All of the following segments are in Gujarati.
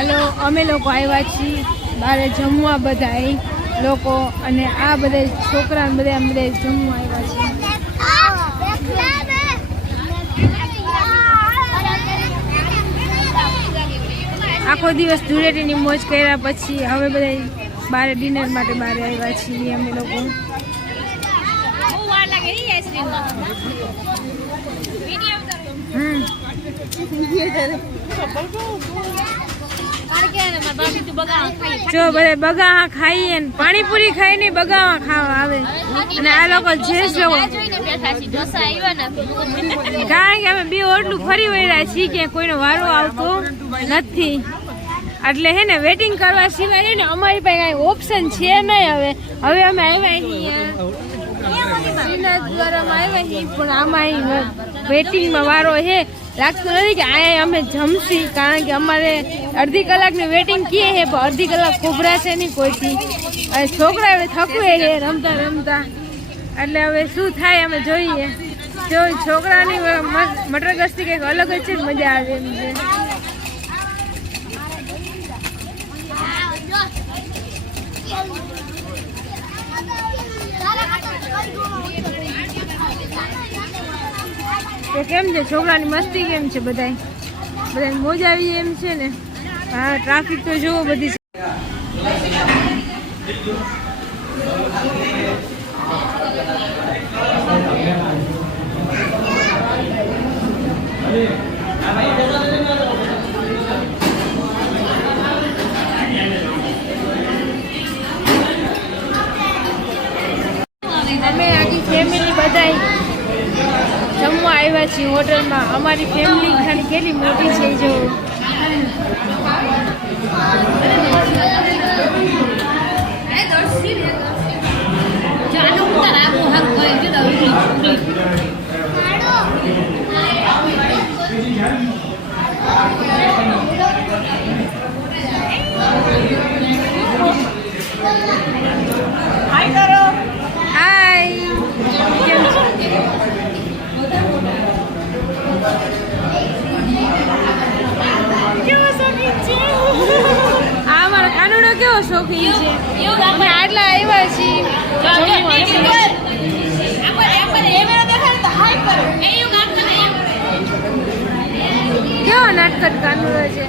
હાલો અમે લોકો આવ્યા છીએ બારે જમવા બધા લોકો અને આ બધા છોકરા બધા જમવા આવ્યા છે। આખો દિવસ ધૂળેટીની મોજ કર્યા પછી હવે બધા બારે ડિનર માટે બારે આવ્યા છીએ અમે લોકો। જો બધા બગાવા ખાઈએ ને પાણીપુરી ખાઈને બગાવા ખાવા આવે અને આ લોકો જેસ લોકો કારણ કે અમે બે ઓટલું ફરી વળ્યા છીએ કે કોઈનો વારો આવતો નથી એટલે હે ને વેટિંગ કરવા સિવાય ને અમારી પાસે કઈ ઓપ્શન છે નહીં। હવે અમે આવ્યા શ્રીનાથ દ્વારામાં આવ્યા છીએ પણ આમાં વેટિંગમાં વારો હે લાગતું નથી કે અહીંયા અમે જમશી કારણ કે અમારે અડધી કલાકની વેટિંગ કીએ હે પણ અડધી કલાક ખોભરાશે નહીં કોઈથી અને છોકરા હવે થકવે છે રમતા રમતા એટલે હવે શું થાય અમે જોઈએ। જો છોકરાની મટર ગસ્તી કંઈક અલગ જ છે મજા આવે એમ છે। તો કેમ છે છોકરાની મસ્તી કેમ છે બધા મોજ આવી એમ છે ને। હા ટ્રાફિક તો જોવો બધી અમે આખી ફેમિલી બધા જમવા આવ્યા છીએ હોટલમાં। અમારી ફેમિલી ખાલી કેટલી મોટી છે જો કેવો શોખીન છે અમે આટલા આવ્યા છીએ કેવો નાટક કાનુડો છે।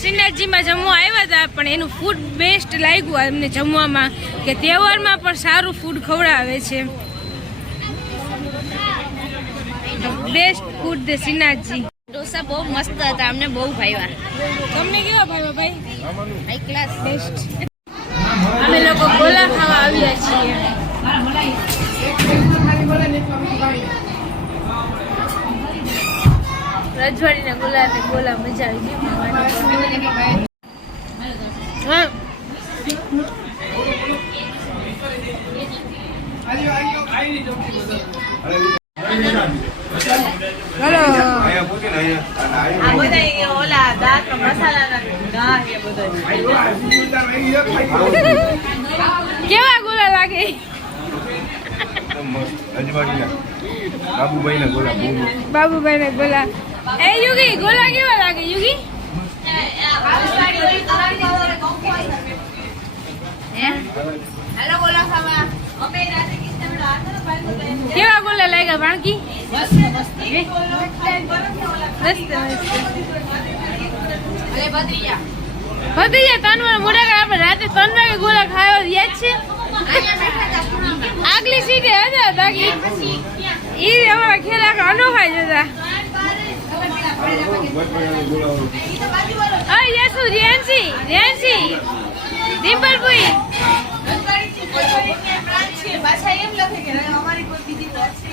શ્રીનાથજીમાં જમવા આવ્યા હતા પણ એનું ફૂડ બેસ્ટ લાગ્યું અમને જમવામાં કે તહેવારમાં પણ સારું ફૂડ ખવડાવે છે। બેસ્ટ ફૂડ દે શ્રીનાથજી। ઢોસા બહુ મસ્ત હતા અમને બહુ ભાવ્યા। તમને કેવા ભાવ્યા ભાઈ? High class best. અમે લોકો ગોલા ખાવા આવ્યા છીએ। રજવાડીના ગોલા અને ગોલા મજા આવી ગઈ। હા કેવા ગોલા લાગે? બાબુભાઈ ના ગોલા। એ યુગી ગોલા કેવા લાગે યુગી? કેવા ગોલા લાગ્યા બાણકી? ભત્રીજા 3 વાર મોડા આપણે રાતે 3 વાગે ગોલા ખાવા યાદ છે? આગલી સીટે હતા બાકી ઈ અમારા ખેલા અનોખા જ હતા। યસુ રેન્સી ડિમ્પલભાઈ પાછા એમ લખે કે અમારી કોઈ બીજી બ્રાન્ચ છે